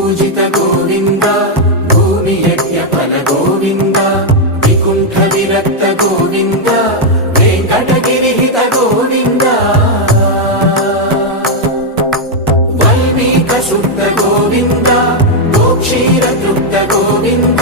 पूजित गोविन्द भूमि यज्ञ फल गोविन्द विकुण्ठ विरक्त गोविन्द वेङ्कटगिरिहित गोविन्द वल्मीक शुद्ध गोविन्द गोक्षीर तृप्त गोविन्द